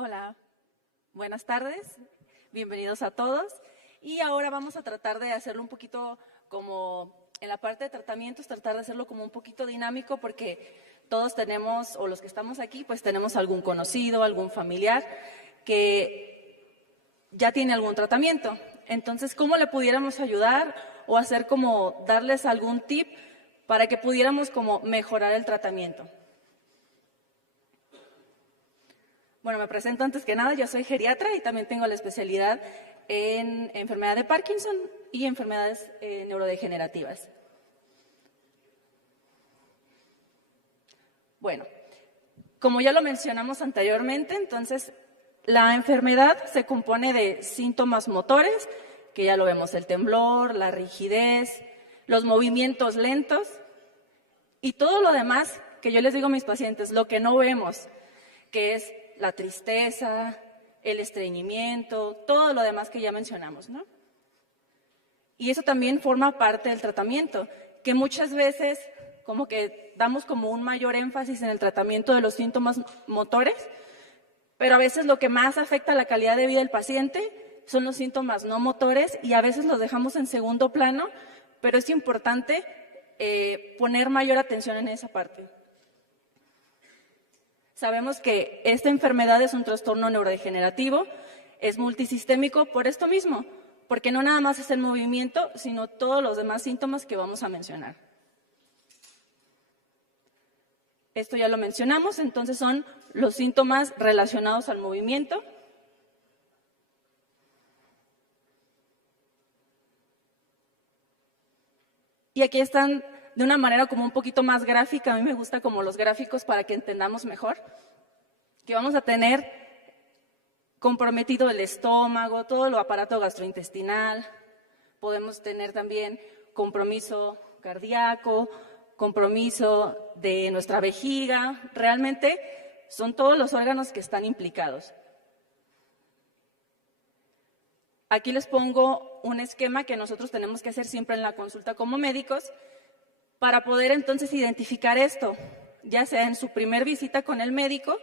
Hola, buenas tardes, bienvenidos a todos. Y ahora vamos a tratar de hacerlo un poquito como en la parte de tratamientos, tratar de hacerlo como un poquito dinámico porque todos tenemos, o los que estamos aquí, pues tenemos algún conocido, algún familiar que ya tiene algún tratamiento. Entonces, ¿cómo le pudiéramos ayudar o hacer como darles algún tip para que pudiéramos como mejorar el tratamiento? Bueno, me presento antes que nada, yo soy geriatra y también tengo la especialidad en enfermedad de Parkinson y enfermedades neurodegenerativas. Bueno, como ya lo mencionamos anteriormente, entonces la enfermedad se compone de síntomas motores, que ya lo vemos, el temblor, la rigidez, los movimientos lentos y todo lo demás que yo les digo a mis pacientes, lo que no vemos, que es la tristeza, el estreñimiento, todo lo demás que ya mencionamos, ¿no? Y eso también forma parte del tratamiento, que muchas veces como que damos como un mayor énfasis en el tratamiento de los síntomas motores, pero a veces lo que más afecta la calidad de vida del paciente son los síntomas no motores y a veces los dejamos en segundo plano, pero es importante poner mayor atención en esa parte. Sabemos que esta enfermedad es un trastorno neurodegenerativo, es multisistémico por esto mismo, porque no nada más es el movimiento, sino todos los demás síntomas que vamos a mencionar. Esto ya lo mencionamos, entonces son los síntomas relacionados al movimiento. Y aquí están de una manera como un poquito más gráfica, a mí me gusta como los gráficos para que entendamos mejor, que vamos a tener comprometido el estómago, todo el aparato gastrointestinal, podemos tener también compromiso cardíaco, compromiso de nuestra vejiga, realmente son todos los órganos que están implicados. Aquí les pongo un esquema que nosotros tenemos que hacer siempre en la consulta como médicos para poder entonces identificar esto, ya sea en su primer visita con el médico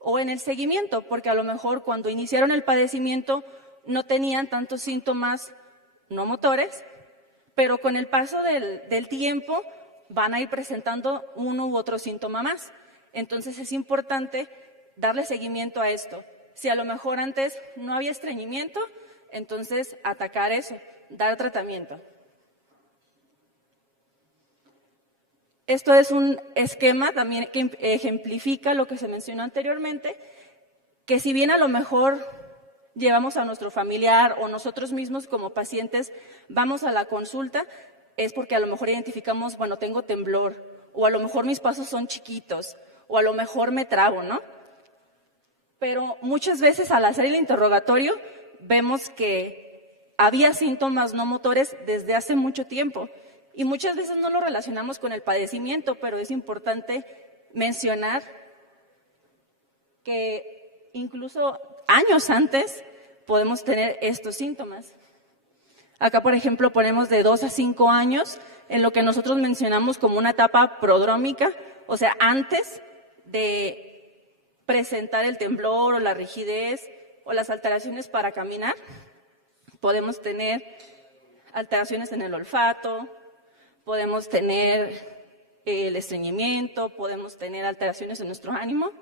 o en el seguimiento, porque a lo mejor cuando iniciaron el padecimiento no tenían tantos síntomas no motores, pero con el paso del tiempo van a ir presentando uno u otro síntoma más. Entonces es importante darle seguimiento a esto. Si a lo mejor antes no había estreñimiento, entonces atacar eso, dar tratamiento. Esto es un esquema también que ejemplifica lo que se mencionó anteriormente, que si bien a lo mejor llevamos a nuestro familiar o nosotros mismos como pacientes vamos a la consulta, es porque a lo mejor identificamos, bueno, tengo temblor, o a lo mejor mis pasos son chiquitos, o a lo mejor me trabo, ¿no? Pero muchas veces al hacer el interrogatorio vemos que había síntomas no motores desde hace mucho tiempo. Y muchas veces no lo relacionamos con el padecimiento, pero es importante mencionar que incluso años antes podemos tener estos síntomas. Acá, por ejemplo, ponemos de 2 a 5 años en lo que nosotros mencionamos como una etapa prodrómica, o sea, antes de presentar el temblor o la rigidez o las alteraciones para caminar. Podemos tener alteraciones en el olfato, podemos tener el estreñimiento, podemos tener alteraciones en nuestro ánimo.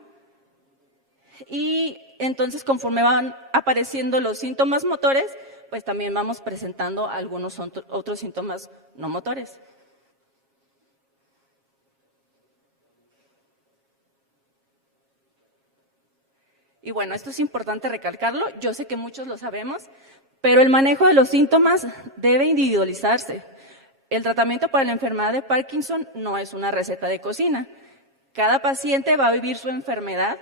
Y entonces, conforme van apareciendo los síntomas motores, pues también vamos presentando algunos otros síntomas no motores. Y bueno, esto es importante recalcarlo, yo sé que muchos lo sabemos, pero el manejo de los síntomas debe individualizarse. El tratamiento para la enfermedad de Parkinson no es una receta de cocina. Cada paciente va a vivir su enfermedad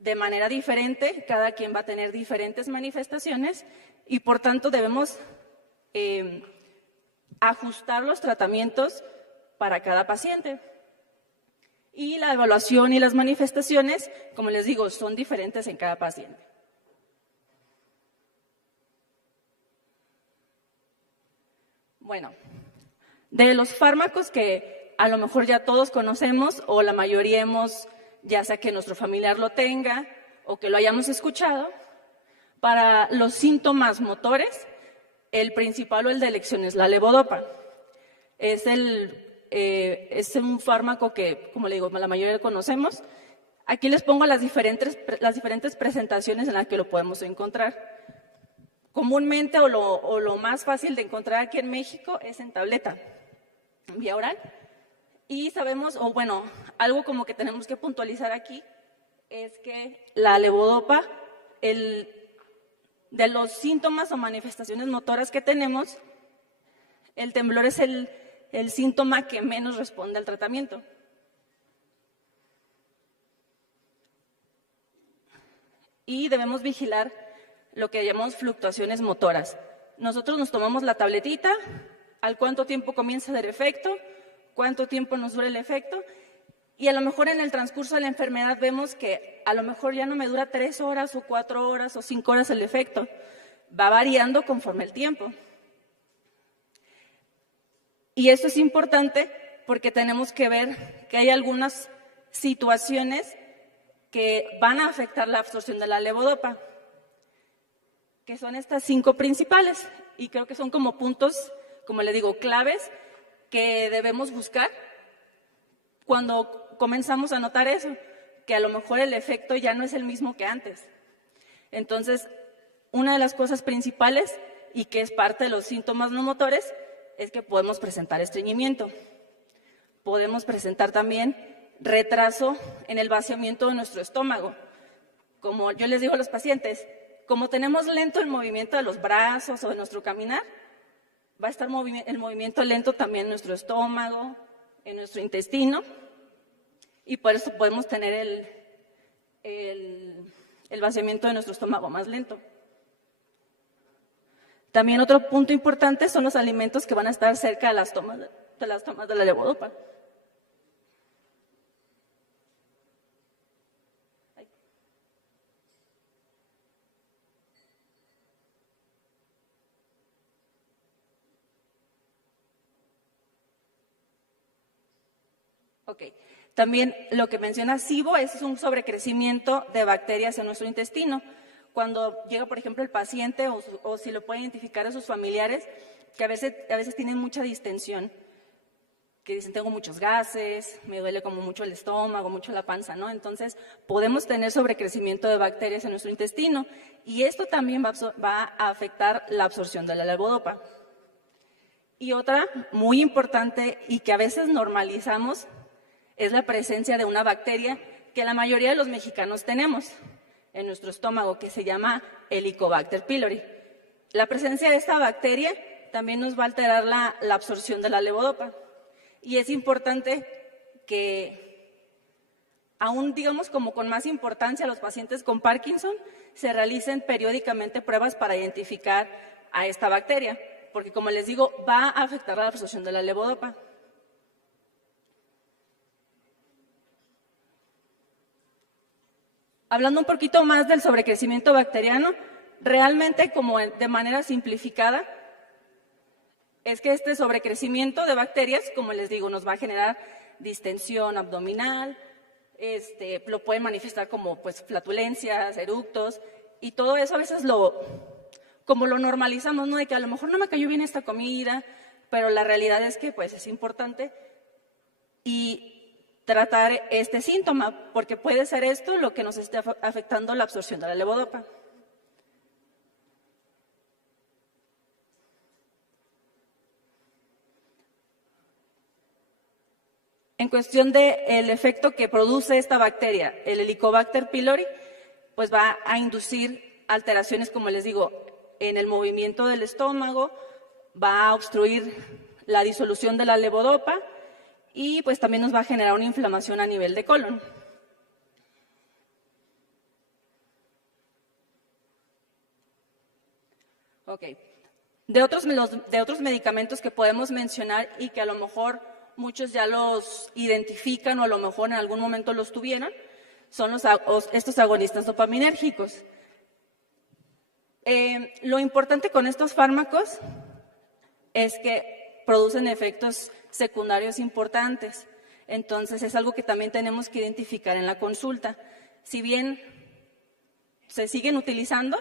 de manera diferente, cada quien va a tener diferentes manifestaciones y por tanto debemos ajustar los tratamientos para cada paciente. Y la evaluación y las manifestaciones, como les digo, son diferentes en cada paciente. Bueno, de los fármacos que a lo mejor ya todos conocemos o la mayoría hemos, ya sea que nuestro familiar lo tenga o que lo hayamos escuchado. Para los síntomas motores, el principal o el de elección es la levodopa. Es un fármaco que, como le digo, la mayoría conocemos. Aquí les pongo las diferentes presentaciones en las que lo podemos encontrar. Comúnmente o lo más fácil de encontrar aquí en México es en tableta, en vía oral. Y sabemos, o bueno, algo como que tenemos que puntualizar aquí, es que la levodopa, de los síntomas o manifestaciones motoras que tenemos, el temblor es el síntoma que menos responde al tratamiento. Y debemos vigilar lo que llamamos fluctuaciones motoras. Nosotros nos tomamos la tabletita, al cuánto tiempo comienza a dar efecto, cuánto tiempo nos dura el efecto, y a lo mejor en el transcurso de la enfermedad vemos que a lo mejor ya no me dura 3 horas o 4 horas o 5 horas el efecto. Va variando conforme el tiempo. Y esto es importante porque tenemos que ver que hay algunas situaciones que van a afectar la absorción de la levodopa, que son estas 5 principales, y creo que son como puntos, como le digo, claves que debemos buscar cuando comenzamos a notar eso, que a lo mejor el efecto ya no es el mismo que antes. Entonces, una de las cosas principales, y que es parte de los síntomas no motores, es que podemos presentar estreñimiento. Podemos presentar también retraso en el vaciamiento de nuestro estómago. Como yo les digo a los pacientes, como tenemos lento el movimiento de los brazos o de nuestro caminar, va a estar el movimiento lento también en nuestro estómago, en nuestro intestino, y por eso podemos tener el vaciamiento de nuestro estómago más lento. También otro punto importante son los alimentos que van a estar cerca de las tomas de la levodopa. Ok. También lo que menciona SIBO es un sobrecrecimiento de bacterias en nuestro intestino. Cuando llega, por ejemplo, el paciente o si lo puede identificar a sus familiares, que a veces tienen mucha distensión, que dicen tengo muchos gases, me duele como mucho el estómago, mucho la panza, ¿no? Entonces, podemos tener sobrecrecimiento de bacterias en nuestro intestino y esto también va a afectar la absorción de la levodopa. Y otra muy importante y que a veces normalizamos es la presencia de una bacteria que la mayoría de los mexicanos tenemos en nuestro estómago, que se llama Helicobacter pylori. La presencia de esta bacteria también nos va a alterar la absorción de la levodopa. Y es importante que, aún digamos como con más importancia, los pacientes con Parkinson se realicen periódicamente pruebas para identificar a esta bacteria, porque como les digo, va a afectar la absorción de la levodopa. Hablando un poquito más del sobrecrecimiento bacteriano, realmente como de manera simplificada, es que este sobrecrecimiento de bacterias, como les digo, nos va a generar distensión abdominal, lo pueden manifestar como pues, flatulencias, eructos, y todo eso a veces como lo normalizamos, ¿no? De que a lo mejor no me cayó bien esta comida, pero la realidad es que pues, es importante y tratar este síntoma, porque puede ser esto lo que nos esté afectando la absorción de la levodopa. En cuestión del efecto que produce esta bacteria, el Helicobacter pylori, pues va a inducir alteraciones, como les digo, en el movimiento del estómago, va a obstruir la disolución de la levodopa, y pues también nos va a generar una inflamación a nivel de colon. Ok. De otros medicamentos que podemos mencionar y que a lo mejor muchos ya los identifican o a lo mejor en algún momento los tuvieron, son estos agonistas dopaminérgicos. Lo importante con estos fármacos es que producen efectos secundarios importantes. Entonces, es algo que también tenemos que identificar en la consulta. Si bien se siguen utilizando,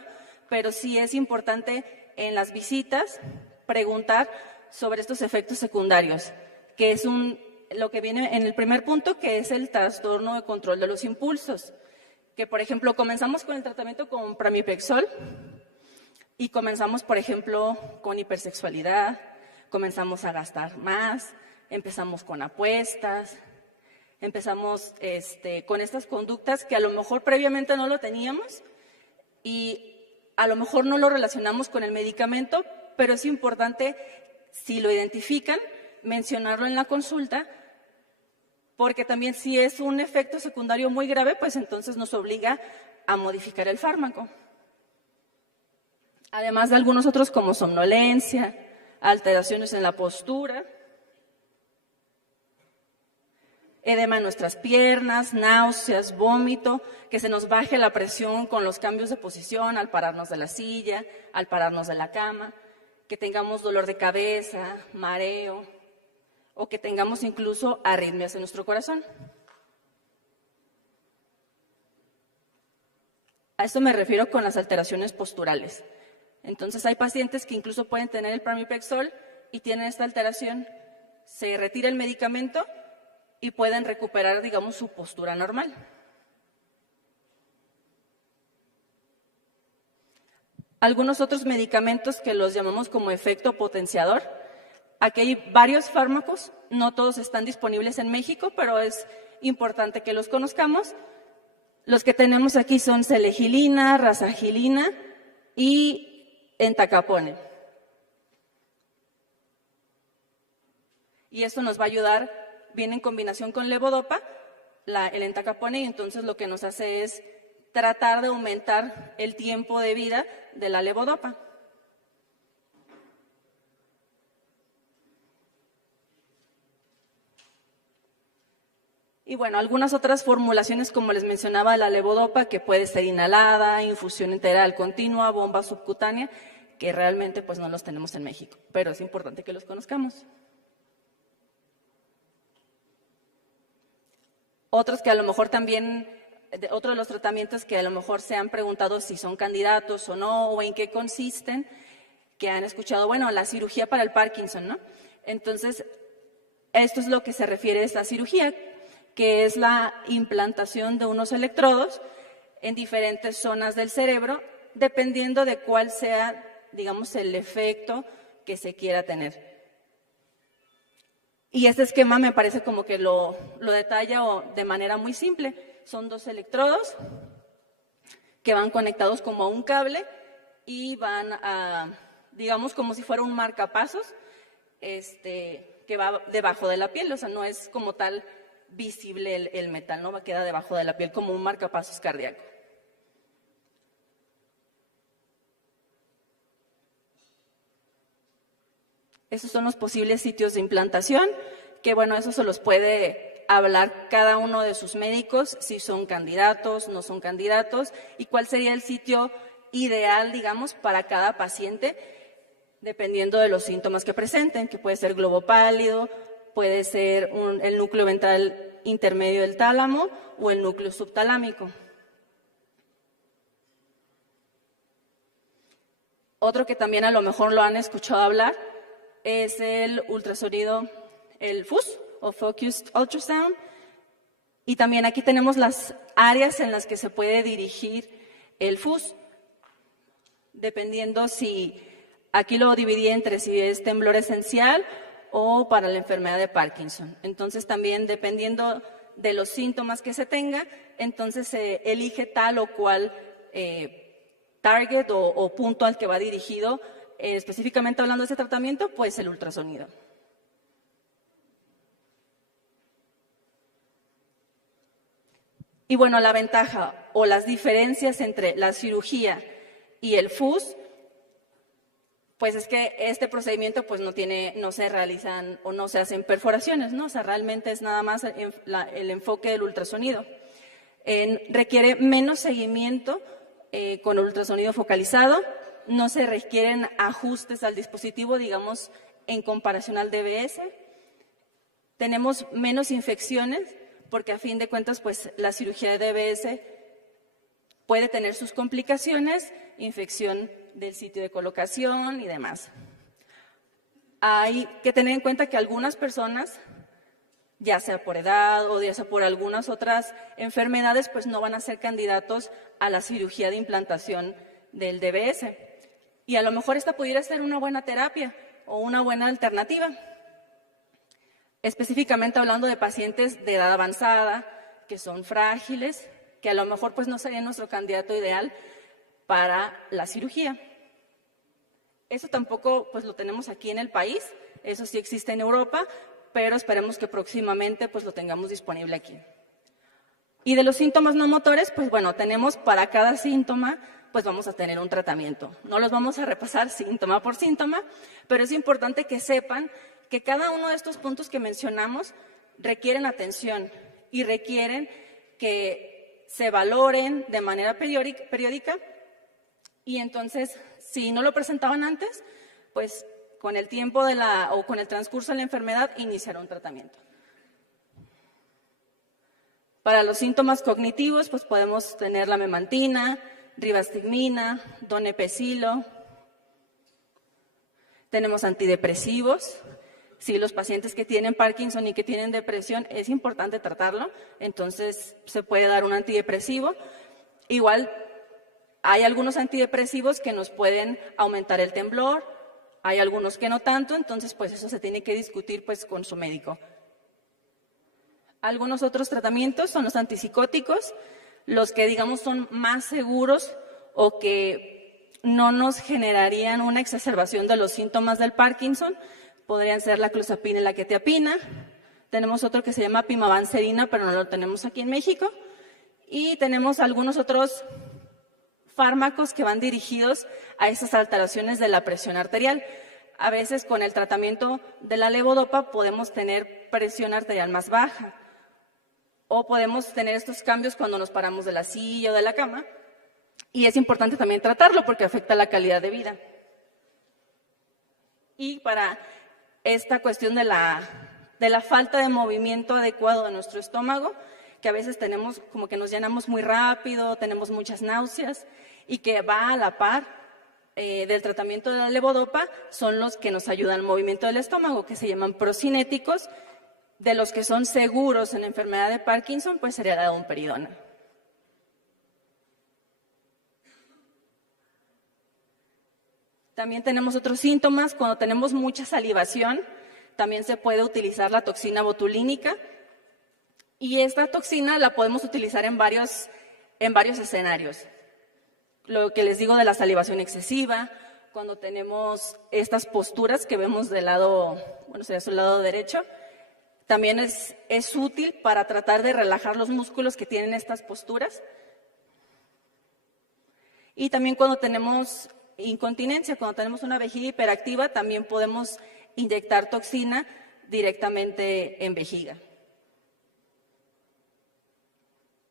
pero sí es importante en las visitas preguntar sobre estos efectos secundarios, que es lo que viene en el primer punto, que es el trastorno de control de los impulsos, que por ejemplo comenzamos con el tratamiento con pramipexol y comenzamos por ejemplo con hipersexualidad, comenzamos a gastar más, empezamos con apuestas, empezamos con estas conductas que a lo mejor previamente no lo teníamos y a lo mejor no lo relacionamos con el medicamento, pero es importante, si lo identifican, mencionarlo en la consulta, porque también si es un efecto secundario muy grave, pues entonces nos obliga a modificar el fármaco. Además de algunos otros como somnolencia, alteraciones en la postura, edema en nuestras piernas, náuseas, vómito, que se nos baje la presión con los cambios de posición al pararnos de la silla, al pararnos de la cama, que tengamos dolor de cabeza, mareo, o que tengamos incluso arritmias en nuestro corazón. A esto me refiero con las alteraciones posturales. Entonces hay pacientes que incluso pueden tener el pramipexol y tienen esta alteración, se retira el medicamento y pueden recuperar, digamos, su postura normal. Algunos otros medicamentos que los llamamos como efecto potenciador. Aquí hay varios fármacos, no todos están disponibles en México, pero es importante que los conozcamos. Los que tenemos aquí son selegilina, rasagilina y entacapone. Y esto nos va a ayudar, viene en combinación con levodopa, el entacapone, y entonces lo que nos hace es tratar de aumentar el tiempo de vida de la levodopa. Y bueno, algunas otras formulaciones, como les mencionaba, la levodopa, que puede ser inhalada, infusión enteral continua, bomba subcutánea, que realmente pues no los tenemos en México, pero es importante que los conozcamos. Otros que a lo mejor también, otro de los tratamientos que a lo mejor se han preguntado si son candidatos o no, o en qué consisten, que han escuchado, bueno, la cirugía para el Parkinson, ¿no? Entonces, esto es lo que se refiere a esta cirugía, que es la implantación de unos electrodos en diferentes zonas del cerebro, dependiendo de cuál sea, digamos, el efecto que se quiera tener. Y este esquema me parece como que lo detalla de manera muy simple. Son 2 electrodos que van conectados como a un cable y van a, digamos, como si fuera un marcapasos que va debajo de la piel, o sea, no es como tal visible el metal, ¿no? Queda debajo de la piel como un marcapasos cardíaco. Esos son los posibles sitios de implantación, que bueno, eso se los puede hablar cada uno de sus médicos, si son candidatos, no son candidatos, y cuál sería el sitio ideal, digamos, para cada paciente, dependiendo de los síntomas que presenten, que puede ser globo pálido, puede ser el núcleo ventral intermedio del tálamo o el núcleo subtalámico. Otro que también a lo mejor lo han escuchado hablar es el ultrasonido, el FUS o Focused Ultrasound. Y también aquí tenemos las áreas en las que se puede dirigir el FUS, dependiendo si, aquí lo dividí entre si es temblor esencial o para la enfermedad de Parkinson. Entonces también dependiendo de los síntomas que se tenga, entonces se elige tal o cual target o punto al que va dirigido, específicamente hablando de ese tratamiento, pues el ultrasonido. Y bueno, la ventaja o las diferencias entre la cirugía y el FUS, pues es que este procedimiento pues no se realizan o no se hacen perforaciones, ¿no? O sea, realmente es nada más el enfoque del ultrasonido. Requiere menos seguimiento con el ultrasonido focalizado, no se requieren ajustes al dispositivo, digamos, en comparación al DBS. Tenemos menos infecciones, porque a fin de cuentas, pues la cirugía de DBS puede tener sus complicaciones, infección del sitio de colocación y demás. Hay que tener en cuenta que algunas personas, ya sea por edad o ya sea por algunas otras enfermedades, pues no van a ser candidatos a la cirugía de implantación del DBS. Y a lo mejor esta pudiera ser una buena terapia o una buena alternativa. Específicamente hablando de pacientes de edad avanzada, que son frágiles, que a lo mejor pues no sería nuestro candidato ideal para la cirugía. Eso tampoco pues lo tenemos aquí en el país, eso sí existe en Europa, pero esperemos que próximamente pues lo tengamos disponible aquí. Y de los síntomas no motores, pues bueno, tenemos para cada síntoma, pues vamos a tener un tratamiento. No los vamos a repasar síntoma por síntoma, pero es importante que sepan que cada uno de estos puntos que mencionamos requieren atención y requieren que se valoren de manera periódica y entonces, si no lo presentaban antes, pues con el tiempo o con el transcurso de la enfermedad, iniciar un tratamiento. Para los síntomas cognitivos, pues podemos tener la memantina, rivastigmina, donepezilo. Tenemos antidepresivos. Si los pacientes que tienen Parkinson y que tienen depresión, es importante tratarlo, entonces se puede dar un antidepresivo. Igual hay algunos antidepresivos que nos pueden aumentar el temblor, hay algunos que no tanto, entonces pues eso se tiene que discutir pues con su médico. Algunos otros tratamientos son los antipsicóticos, los que digamos son más seguros o que no nos generarían una exacerbación de los síntomas del Parkinson. Podrían ser la clozapina y la quetiapina. Tenemos otro que se llama pimavanserina, pero no lo tenemos aquí en México. Y tenemos algunos otros fármacos que van dirigidos a esas alteraciones de la presión arterial. A veces con el tratamiento de la levodopa podemos tener presión arterial más baja o podemos tener estos cambios cuando nos paramos de la silla o de la cama y es importante también tratarlo porque afecta la calidad de vida. Y para esta cuestión de la falta de movimiento adecuado de nuestro estómago, que a veces tenemos como que nos llenamos muy rápido, tenemos muchas náuseas y que va a la par del tratamiento de la levodopa, son los que nos ayudan al movimiento del estómago, que se llaman procinéticos, de los que son seguros en la enfermedad de Parkinson, pues sería la domperidona. También tenemos otros síntomas, cuando tenemos mucha salivación, también se puede utilizar la toxina botulínica y esta toxina la podemos utilizar en varios escenarios. Lo que les digo de la salivación excesiva, cuando tenemos estas posturas que vemos del lado, bueno, sería su lado derecho, también es útil para tratar de relajar los músculos que tienen estas posturas. Y también cuando tenemos incontinencia, cuando tenemos una vejiga hiperactiva, también podemos inyectar toxina directamente en vejiga.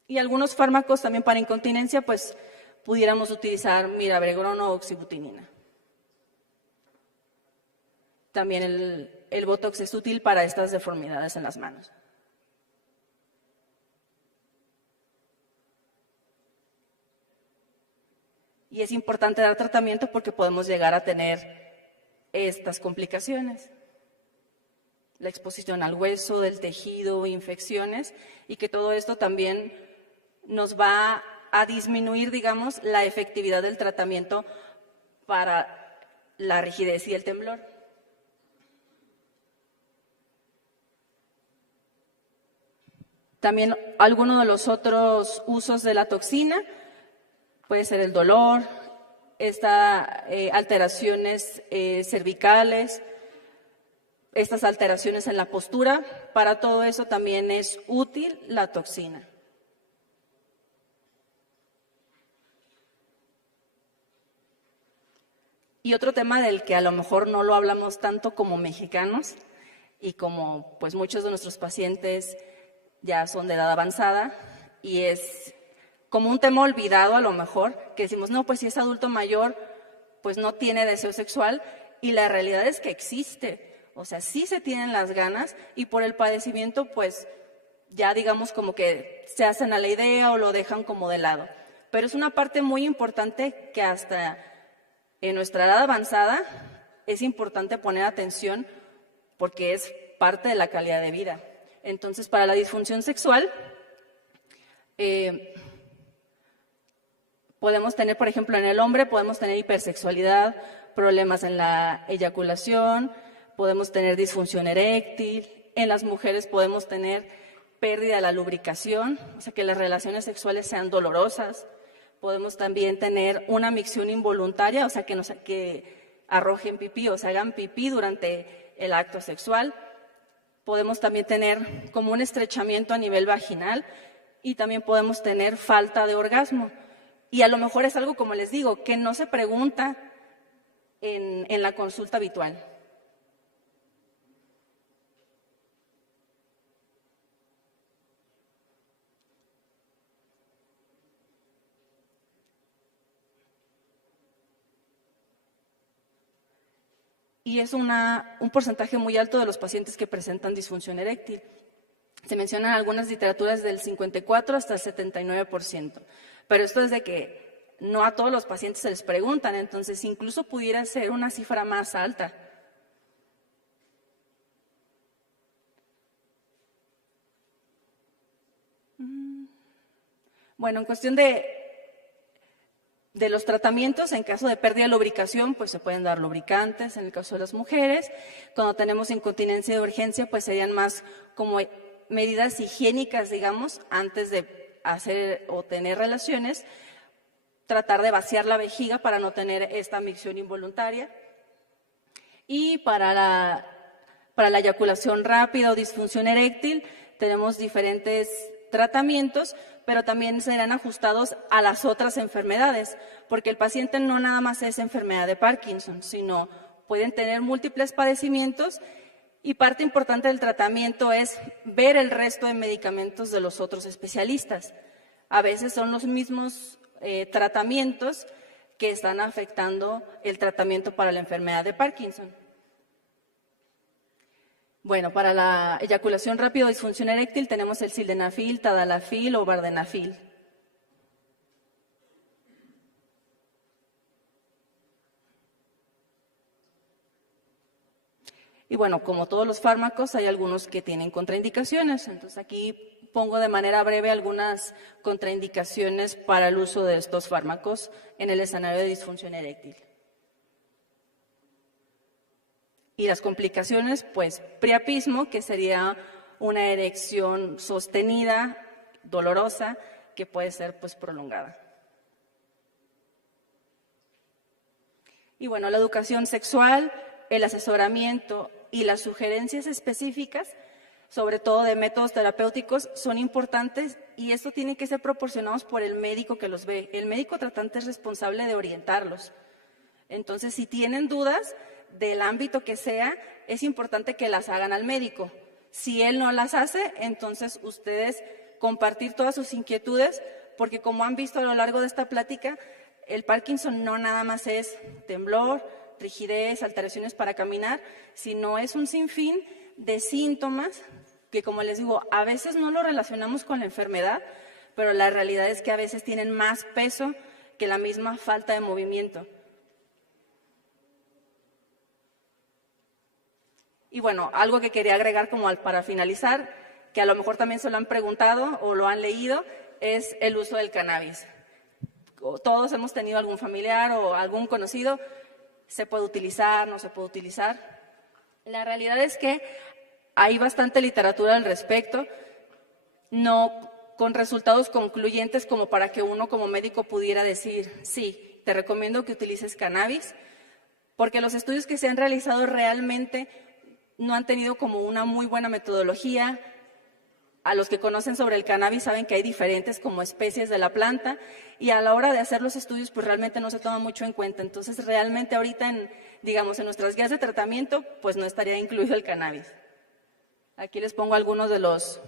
Y algunos fármacos también para incontinencia, pues pudiéramos utilizar mirabegron o oxibutinina. También el Botox es útil para estas deformidades en las manos. Y es importante dar tratamiento porque podemos llegar a tener estas complicaciones. La exposición al hueso, del tejido, infecciones, y que todo esto también nos va a disminuir, digamos, la efectividad del tratamiento para la rigidez y el temblor. También algunos de los otros usos de la toxina puede ser el dolor, alteraciones cervicales, estas alteraciones en la postura. Para todo eso también es útil la toxina. Y otro tema del que a lo mejor no lo hablamos tanto como mexicanos y como pues muchos de nuestros pacientes ya son de edad avanzada y es como un tema olvidado a lo mejor, que decimos, no, pues si es adulto mayor, pues no tiene deseo sexual y la realidad es que existe, o sea, sí se tienen las ganas y por el padecimiento pues ya digamos como que se hacen a la idea o lo dejan como de lado. pero es una parte muy importante que hasta en nuestra edad avanzada es importante poner atención porque es parte de la calidad de vida. Entonces, para la disfunción sexual, podemos tener, por ejemplo, en el hombre podemos tener hipersexualidad, problemas en la eyaculación, podemos tener disfunción eréctil, en las mujeres podemos tener pérdida de la lubricación, o sea, que las relaciones sexuales sean dolorosas, podemos también tener una micción involuntaria, o sea, que arrojen pipí o se hagan pipí durante el acto sexual, podemos también tener como un estrechamiento a nivel vaginal y también podemos tener falta de orgasmo. Y a lo mejor es algo, como les digo, que no se pregunta en la consulta habitual. Y es un porcentaje muy alto de los pacientes que presentan disfunción eréctil. Se mencionan algunas literaturas del 54 hasta el 79%, pero esto es de que no a todos los pacientes se les preguntan, entonces incluso pudiera ser una cifra más alta. Bueno, en cuestión de los tratamientos, en caso de pérdida de lubricación, pues se pueden dar lubricantes en el caso de las mujeres. Cuando tenemos incontinencia de urgencia, pues serían más como medidas higiénicas, digamos, antes de hacer o tener relaciones, tratar de vaciar la vejiga para no tener esta micción involuntaria. Y para la eyaculación rápida o disfunción eréctil, tenemos diferentes tratamientos, pero también serán ajustados a las otras enfermedades, porque el paciente no nada más es enfermedad de Parkinson, sino pueden tener múltiples padecimientos y parte importante del tratamiento es ver el resto de medicamentos de los otros especialistas. A veces son los mismos tratamientos que están afectando el tratamiento para la enfermedad de Parkinson. Bueno, para la eyaculación rápida o disfunción eréctil tenemos el sildenafil, tadalafil o vardenafil. Y bueno, como todos los fármacos, hay algunos que tienen contraindicaciones. Entonces aquí pongo de manera breve algunas contraindicaciones para el uso de estos fármacos en el escenario de disfunción eréctil. Y las complicaciones, pues priapismo, que sería una erección sostenida, dolorosa, que puede ser pues prolongada. Y bueno, la educación sexual, el asesoramiento y las sugerencias específicas, sobre todo de métodos terapéuticos, son importantes y esto tiene que ser proporcionados por el médico que los ve. El médico tratante es responsable de orientarlos. Entonces, si tienen dudas del ámbito que sea, es importante que las hagan al médico. Si él no las hace, entonces ustedes compartir todas sus inquietudes, porque como han visto a lo largo de esta plática, el Parkinson no nada más es temblor, rigidez, alteraciones para caminar, sino es un sinfín de síntomas que, como les digo, a veces no lo relacionamos con la enfermedad, pero la realidad es que a veces tienen más peso que la misma falta de movimiento. Y bueno, algo que quería agregar como para finalizar, que a lo mejor también se lo han preguntado o lo han leído, es el uso del cannabis. Todos hemos tenido algún familiar o algún conocido, ¿se puede utilizar, no se puede utilizar? La realidad es que hay bastante literatura al respecto, no con resultados concluyentes como para que uno como médico pudiera decir, sí, te recomiendo que utilices cannabis, porque los estudios que se han realizado realmente no han tenido como una muy buena metodología. A los que conocen sobre el cannabis saben que hay diferentes como especies de la planta y a la hora de hacer los estudios pues realmente no se toma mucho en cuenta. Entonces realmente ahorita en nuestras guías de tratamiento pues no estaría incluido el cannabis. Aquí les pongo algunos de los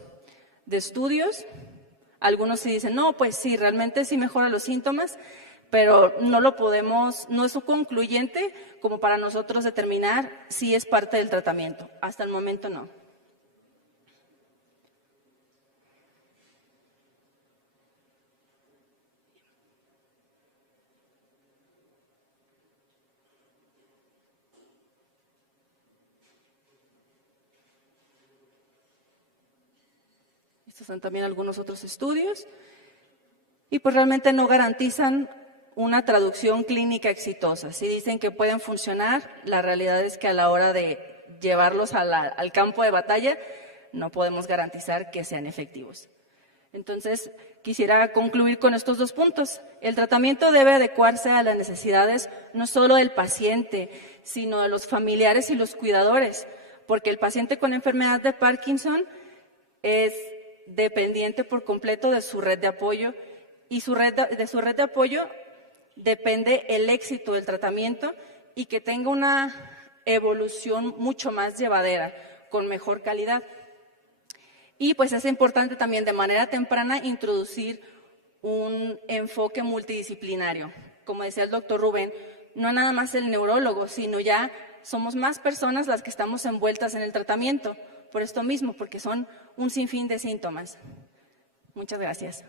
estudios. Algunos sí dicen, no, pues sí, realmente sí mejora los síntomas, pero no es concluyente como para nosotros determinar si es parte del tratamiento. Hasta el momento no. Estos son también algunos otros estudios. Y pues realmente no garantizan una traducción clínica exitosa. Si dicen que pueden funcionar, la realidad es que a la hora de llevarlos al campo de batalla, no podemos garantizar que sean efectivos. Entonces, quisiera concluir con estos 2 puntos. El tratamiento debe adecuarse a las necesidades no solo del paciente, sino de los familiares y los cuidadores, porque el paciente con enfermedad de Parkinson es dependiente por completo de su red de apoyo, y de su red de apoyo depende el éxito del tratamiento y que tenga una evolución mucho más llevadera, con mejor calidad. Y pues es importante también de manera temprana introducir un enfoque multidisciplinario. Como decía el doctor Rubén, no nada más el neurólogo, sino ya somos más personas las que estamos envueltas en el tratamiento, por esto mismo, porque son un sinfín de síntomas. Muchas gracias.